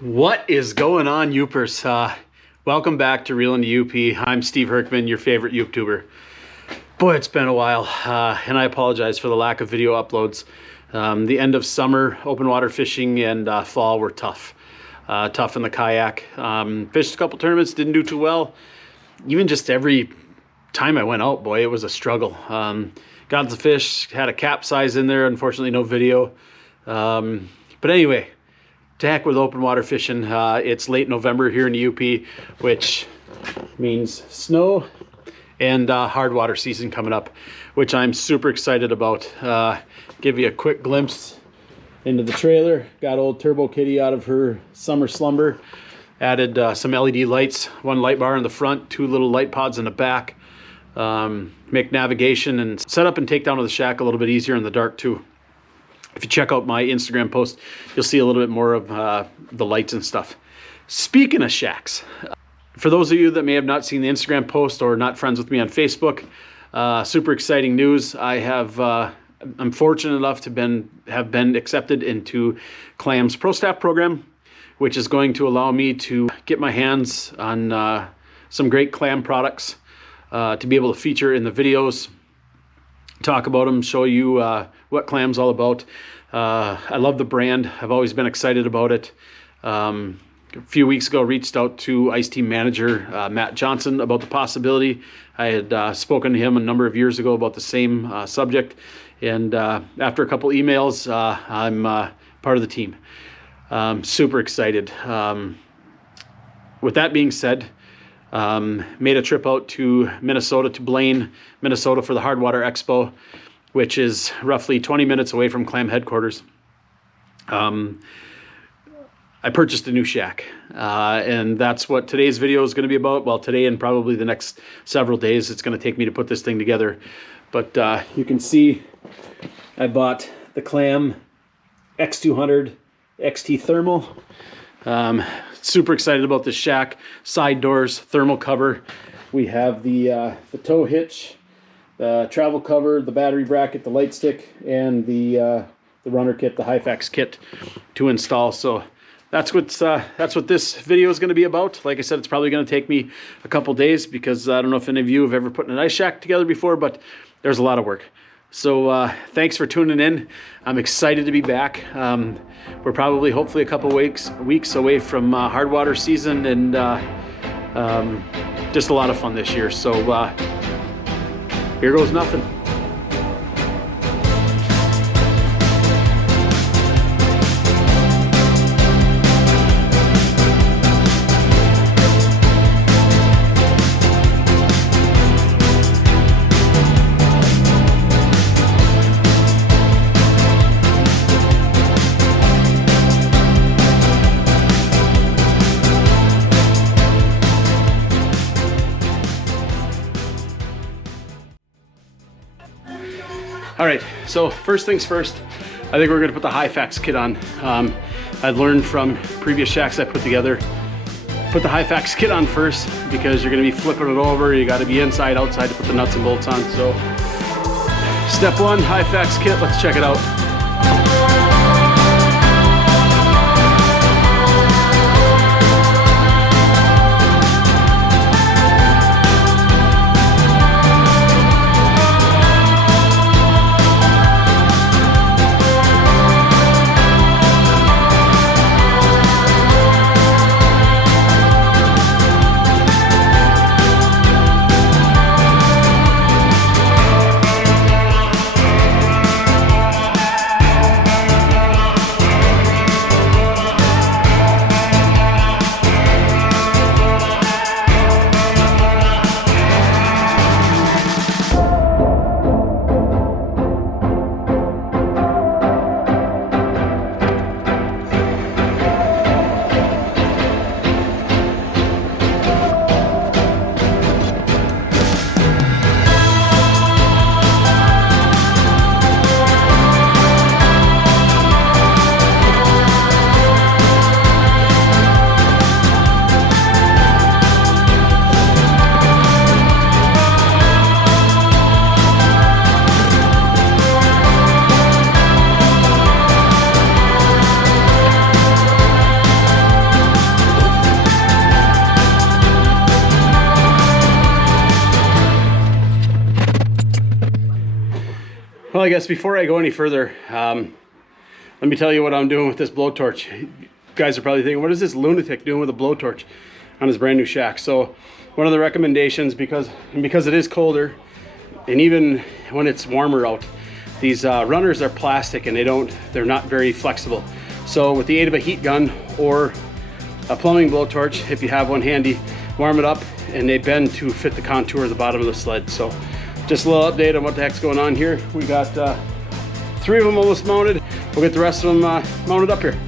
What is going on, Youpers? Welcome back to Reelin' to UP. I'm Steve Herkman, your favorite YouTuber. Boy, it's been a while, and I apologize for the lack of video uploads. The end of summer, open water fishing, and fall were tough. Tough in the kayak. Fished a couple tournaments, didn't do too well. Even just every time I went out, boy, it was a struggle. Got the fish, had a capsize in there, unfortunately no video. But anyway, to heck with open water fishing. It's late November here in the UP, which means snow and hard water season coming up, which I'm super excited about. Give you a quick glimpse into the trailer. Got old Turbo Kitty out of her summer slumber. Added some LED lights, one light bar in the front, two little light pods in the back. Make navigation and setup and takedown of the shack a little bit easier in the dark too. If you check out my Instagram post, you'll see a little bit more of the lights and stuff. Speaking of shacks, for those of you that may have not seen the Instagram post or not friends with me on Facebook, super exciting news. I'm fortunate enough to have been accepted into Clam's Pro Staff program, which is going to allow me to get my hands on some great Clam products to be able to feature in the videos, talk about them, show you what Clam's all about. I love the brand. I've always been excited about it. A few weeks ago, reached out to Ice Team Manager Matt Johnson about the possibility. I had spoken to him a number of years ago about the same subject, and after a couple emails, I'm part of the team. Super excited. With that being said, made a trip out to Minnesota, to Blaine, Minnesota for the Hardwater Expo, which is roughly 20 minutes away from Clam headquarters. I purchased a new shack, and that's what today's video is going to be about. Well, today and probably the next several days it's going to take me to put this thing together. But you can see I bought the Clam X200 XT Thermal. Super excited about this shack. Side doors, thermal cover. We have the tow hitch, the travel cover, the battery bracket, the light stick, and the runner kit, the Hyfax kit to install. So that's what this video is going to be about. Like I said, it's probably going to take me a couple days because I don't know if any of you have ever put an ice shack together before, but there's a lot of work. So thanks for tuning in. I'm excited to be back. We're probably, hopefully, a couple weeks away from hard water season, and just a lot of fun this year. So here goes nothing. All right, so first things first, I think we're gonna put the Hyfax kit on. I learned from previous shacks I put together, put the Hyfax kit on first because you're gonna be flipping it over. You gotta be inside, outside to put the nuts and bolts on. So step one, Hyfax kit, let's check it out. I guess before I go any further, let me tell you what I'm doing with this blowtorch. You guys are probably thinking, what is this lunatic doing with a blowtorch on his brand new shack? So one of the recommendations, because it is colder, and even when it's warmer out, these runners are plastic and they're not very flexible. So with the aid of a heat gun or a plumbing blowtorch, if you have one handy, warm it up, and they bend to fit the contour of the bottom of the sled. So just a little update on what the heck's going on here. We got 3 of them almost mounted. We'll get the rest of them mounted up here.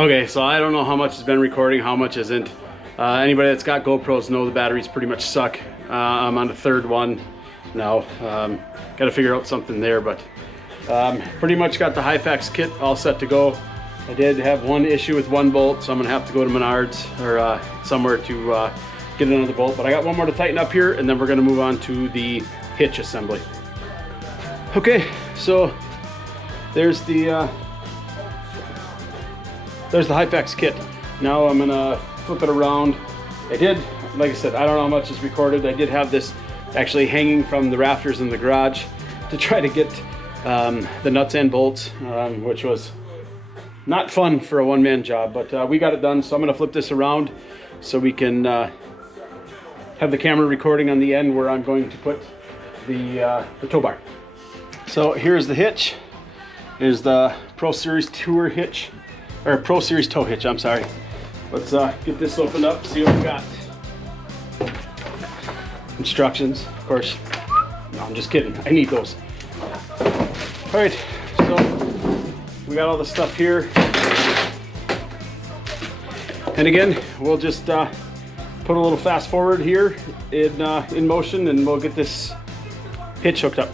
Okay, so I don't know how much has been recording, how much isn't. Anybody that's got GoPros know the batteries pretty much suck. I'm on the 3rd one now. Got to figure out something there, but pretty much got the Hyfax kit all set to go. I did have one issue with one bolt, so I'm gonna have to go to Menards or somewhere to get another bolt. But I got one more to tighten up here, and then we're gonna move on to the hitch assembly. Okay, so there's the Hyfax kit. Now I'm gonna flip it around. I did, like I said, I don't know how much is recorded. I did have this actually hanging from the rafters in the garage to try to get the nuts and bolts, which was not fun for a one-man job, but we got it done. So I'm gonna flip this around so we can have the camera recording on the end where I'm going to put the tow bar. So here's the hitch. Here's the Pro Series Tour hitch. Or Pro Series tow hitch, I'm sorry. Let's get this opened up, see what we got. Instructions, of course. No, I'm just kidding, I need those. All right, so we got all the stuff here. And again, we'll just put a little fast forward here in motion, and we'll get this hitch hooked up.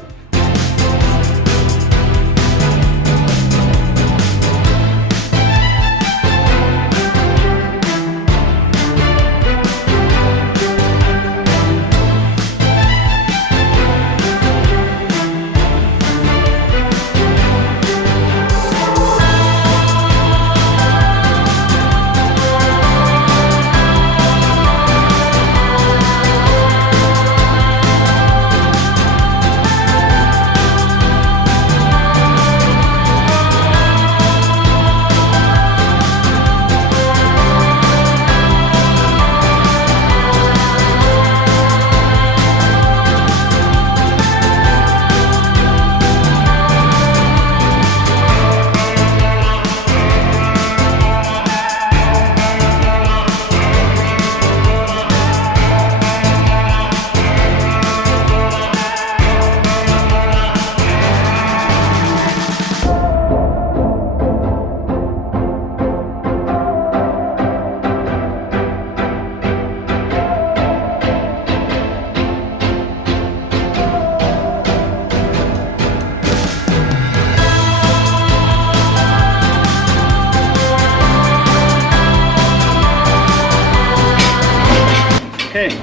Okay,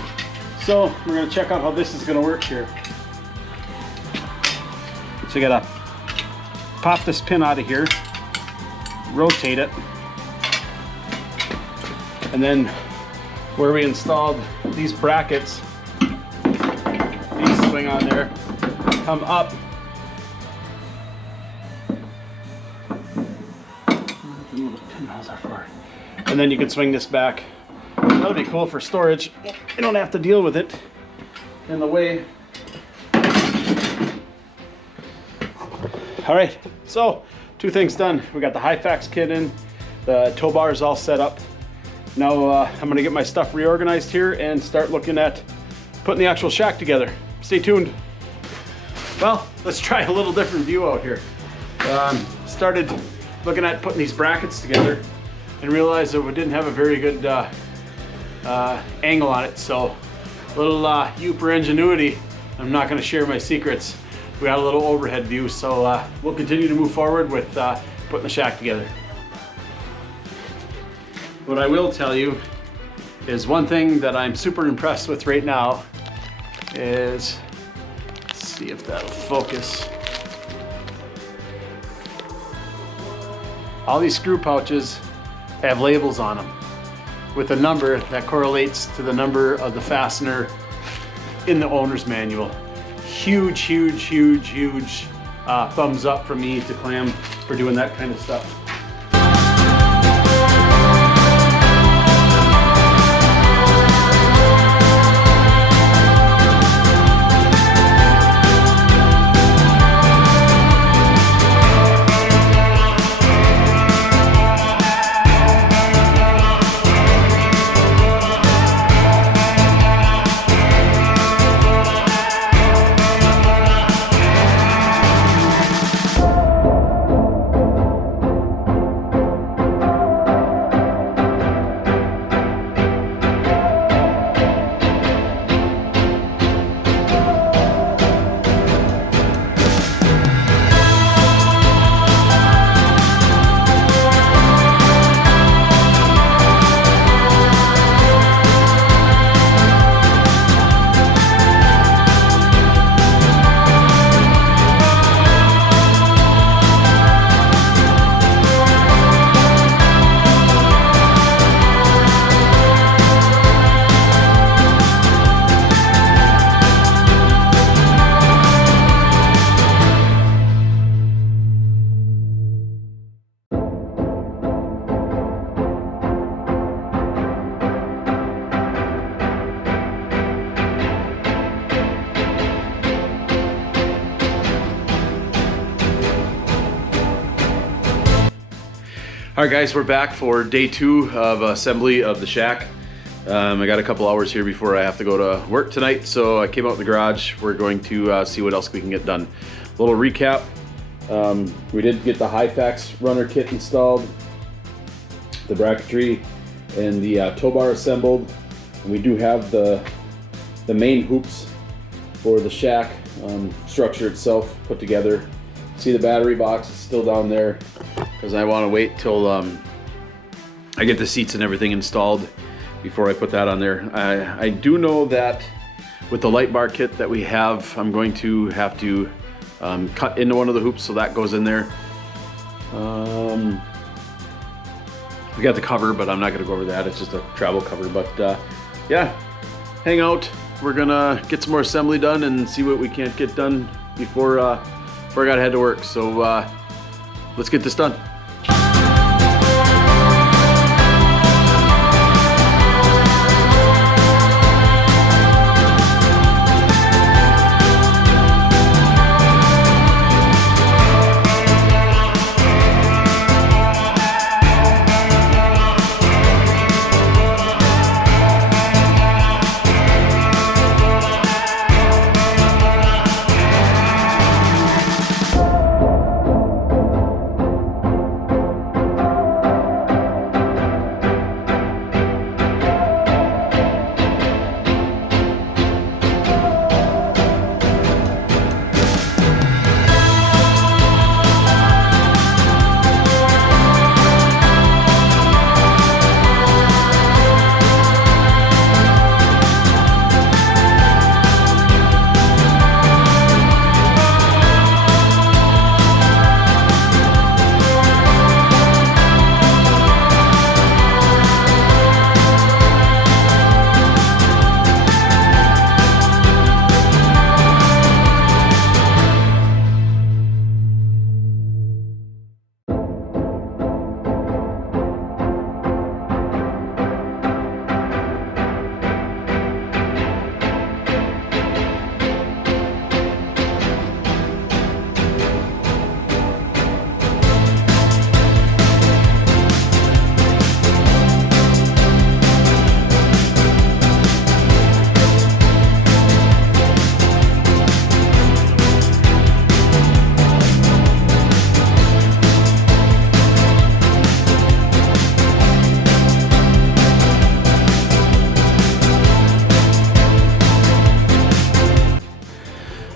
so we're gonna check out how this is gonna work here. So you gotta pop this pin out of here, rotate it, and then where we installed these brackets, these swing on there, come up. And those are for. And then you can swing this back. That'll be cool for storage. You don't have to deal with it in the way. All right, so 2 things done. We got the Hyfax kit in, the tow bar is all set up. Now I'm gonna get my stuff reorganized here and start looking at putting the actual shack together. Stay tuned. Well, let's try a little different view out here. Started looking at putting these brackets together and realized that we didn't have a very good angle on it. So a little Uper ingenuity. I'm not gonna share my secrets. We got a little overhead view, so we'll continue to move forward with putting the shack together. What I will tell you is one thing that I'm super impressed with right now is, let's see if that'll focus. All these screw pouches have labels on them with a number that correlates to the number of the fastener in the owner's manual. Huge, huge, huge, huge thumbs up from me to Clam for doing that kind of stuff. All right guys, we're back for day 2 of assembly of the shack. I got a couple hours here before I have to go to work tonight, so I came out in the garage. We're going to see what else we can get done. A little recap. We did get the Hyfax runner kit installed, the bracketry, and the tow bar assembled. And we do have the main hoops for the shack structure itself put together. See, the battery box is still down there because I want to wait till I get the seats and everything installed before I put that on there. I do know that with the light bar kit that we have, I'm going to have to cut into one of the hoops, so that goes in there. We got the cover, but I'm not going to go over that. It's just a travel cover. But yeah, hang out. We're gonna get some more assembly done and see what we can't get done before I gotta head to work. So let's get this done.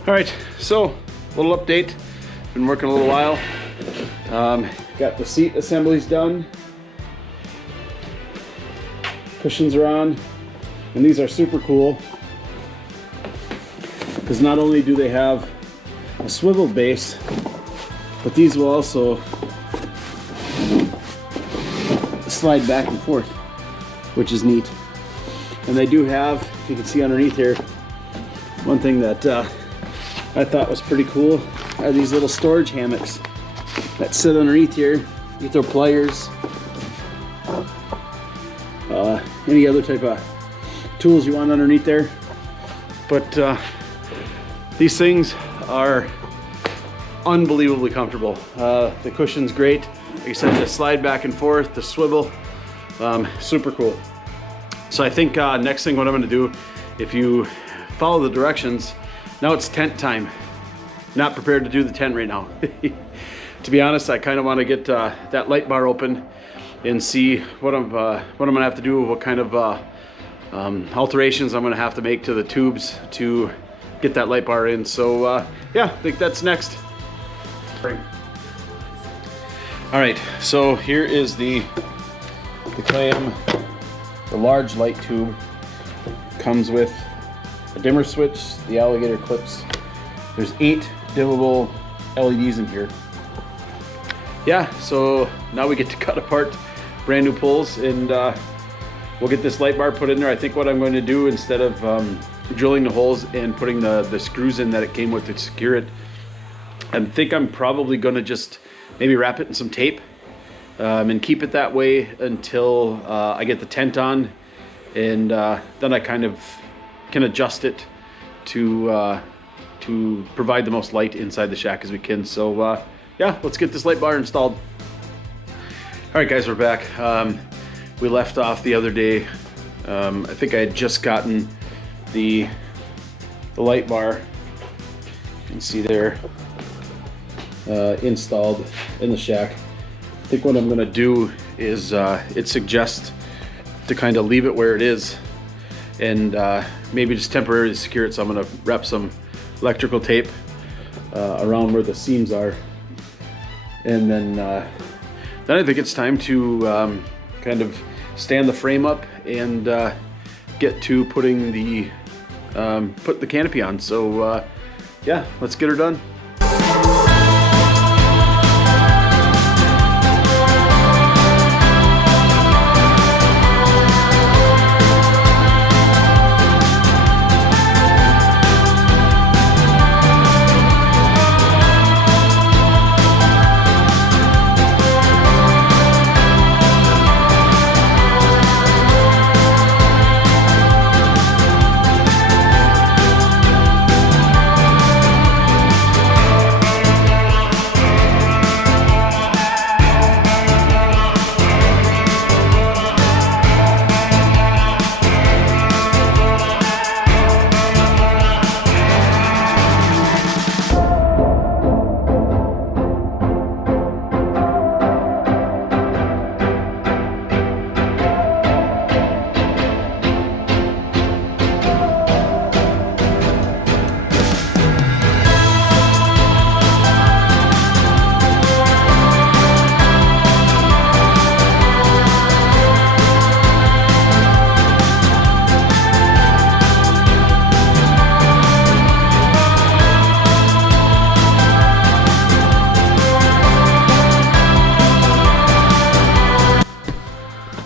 All right, so little update. Been working a little while. Got the seat assemblies done. Cushions are on, and these are super cool because not only do they have a swivel base, but these will also slide back and forth, which is neat. And they do have, if you can see underneath here, one thing that I thought was pretty cool are these little storage hammocks that sit underneath here. You throw pliers, any other type of tools you want underneath there. But these things are unbelievably comfortable. The cushion's great. Like I said, the slide back and forth, the swivel, super cool. So I think next thing what I'm gonna do, if you follow the directions, now it's tent time. Not prepared to do the tent right now. To be honest, I kind of want to get that light bar open and see what I'm gonna have to do, what kind of alterations I'm gonna have to make to the tubes to get that light bar in. So yeah, I think that's next. All right, so here is the Clam, the large light tube. Comes with a dimmer switch, the alligator clips. There's 8 dimmable LEDs in here. Yeah, so now we get to cut apart brand new poles, and we'll get this light bar put in there. I think what I'm going to do, instead of drilling the holes and putting the screws in that it came with to secure it, I think I'm probably going to just maybe wrap it in some tape and keep it that way until I get the tent on, and then I kind of can adjust it to provide the most light inside the shack as we can. So yeah, let's get this light bar installed. All right, guys, we're back. We left off the other day. I think I had just gotten the light bar, you can see there, installed in the shack. I think what I'm gonna do is it suggests to kind of leave it where it is and maybe just temporarily secure it. So I'm gonna wrap some electrical tape around where the seams are, and then I think it's time to kind of stand the frame up and get to putting the put the canopy on. So yeah, let's get her done.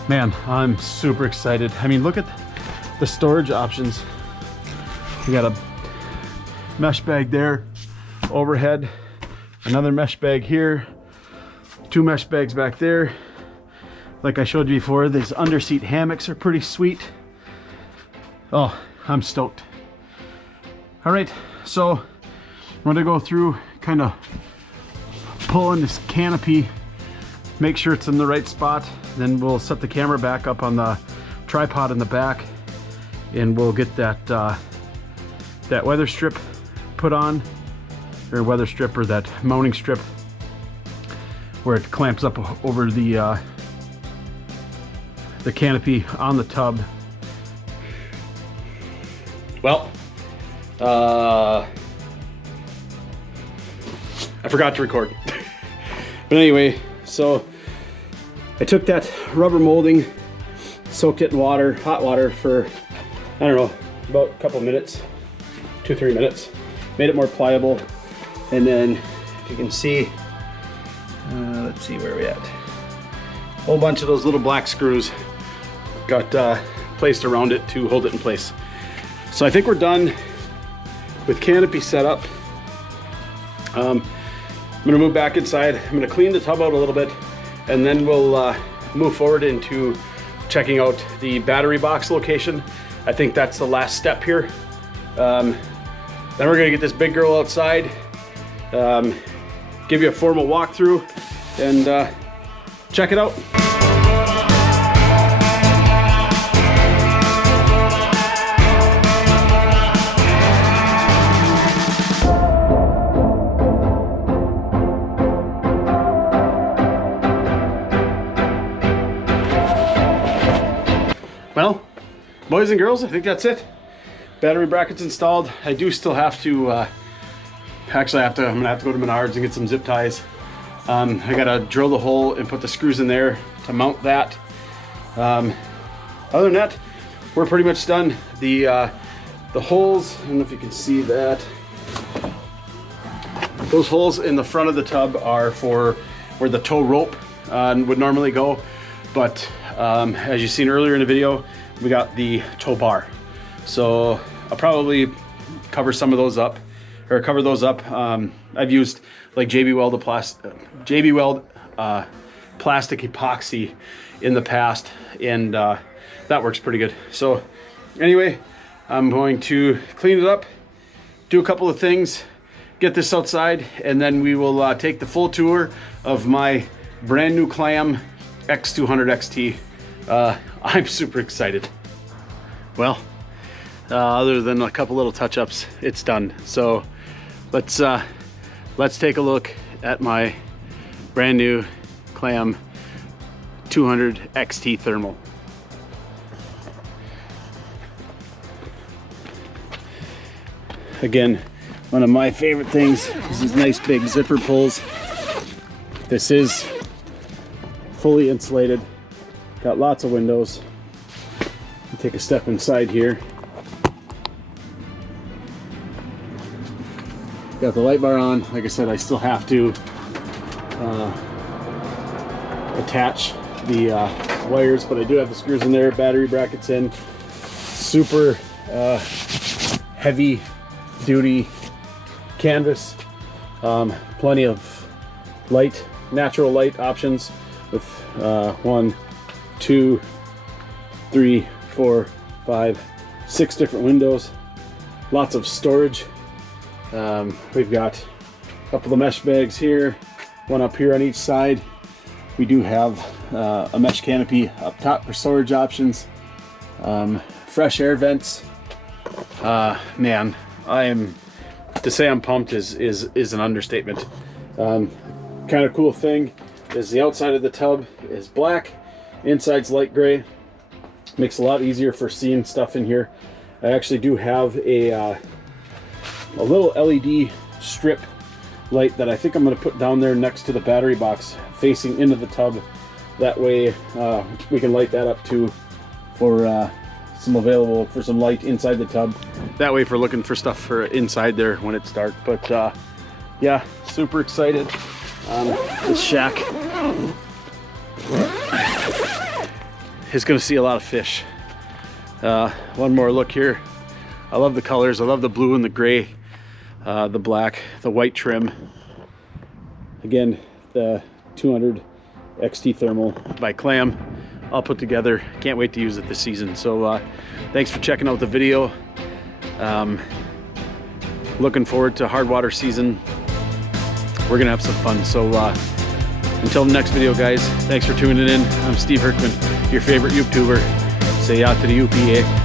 Man, I'm super excited. I mean, look at the storage options. We got a mesh bag there, overhead, another mesh bag here, 2 mesh bags back there. Like I showed you before, these underseat hammocks are pretty sweet. Oh, I'm stoked. All right, so I'm gonna go through, kind of pulling this canopy, make sure it's in the right spot. Then we'll set the camera back up on the tripod in the back, and we'll get that that weather strip put on, or weather strip, or that mounting strip where it clamps up over the canopy on the tub. Well, I forgot to record. But anyway, so I took that rubber molding, soaked it in water, hot water for, I don't know, about a couple minutes, 2-3 minutes. Made it more pliable. And then if you can see, let's see where we at. A whole bunch of those little black screws got placed around it to hold it in place. So I think we're done with canopy setup. I'm gonna move back inside. I'm gonna clean the tub out a little bit, and then we'll move forward into checking out the battery box location. I think that's the last step here. Then we're gonna get this big girl outside, give you a formal walkthrough, and check it out. Well, boys and girls, I think that's it. Battery brackets installed. I do still have to, actually I'm gonna have to go to Menards and get some zip ties. I gotta drill the hole and put the screws in there to mount that. Other than that, we're pretty much done. The holes, I don't know if you can see that. Those holes in the front of the tub are for where the tow rope would normally go. But as you've seen earlier in the video, we got the tow bar. So I'll probably cover some of those up, or cover those up. I've used like JB Weld plastic epoxy in the past, and that works pretty good. So anyway, I'm going to clean it up, do a couple of things, get this outside, and then we will take the full tour of my brand new Clam X200 XT. I'm super excited. Well, other than a couple little touch-ups, it's done. So let's take a look at my brand new Clam 200 XT thermal. Again, one of my favorite things is these nice big zipper pulls. This is fully insulated, got lots of windows. Take a step inside here. Got the light bar on. Like I said, I still have to attach the wires, but I do have the screws in there, battery brackets in. Super heavy duty canvas. Plenty of light, natural light options with 1, 2, 3, 4, 5, 6 different windows. Lots of storage. We've got a couple of mesh bags here, one up here on each side. We do have a mesh canopy up top for storage options. Fresh air vents. Man, to say I'm pumped is an understatement. Kind of cool thing is the outside of the tub is black, inside's light gray. Makes it a lot easier for seeing stuff in here. I actually do have a little LED strip light that I think I'm going to put down there next to the battery box, facing into the tub. That way we can light that up too for some light inside the tub. That way if we're looking for stuff for inside there when it's dark. But yeah, super excited. This shack is going to see a lot of fish. One more look here. I love the colors. I love the blue and the gray, the black, the white trim. Again, the 200 XT thermal by Clam, all put together. Can't wait to use it this season. So thanks for checking out the video. Looking forward to hard water season. We're gonna have some fun. So until the next video, guys, thanks for tuning in. I'm Steve Herkman, your favorite YouTuber. Say out to the UP, eh?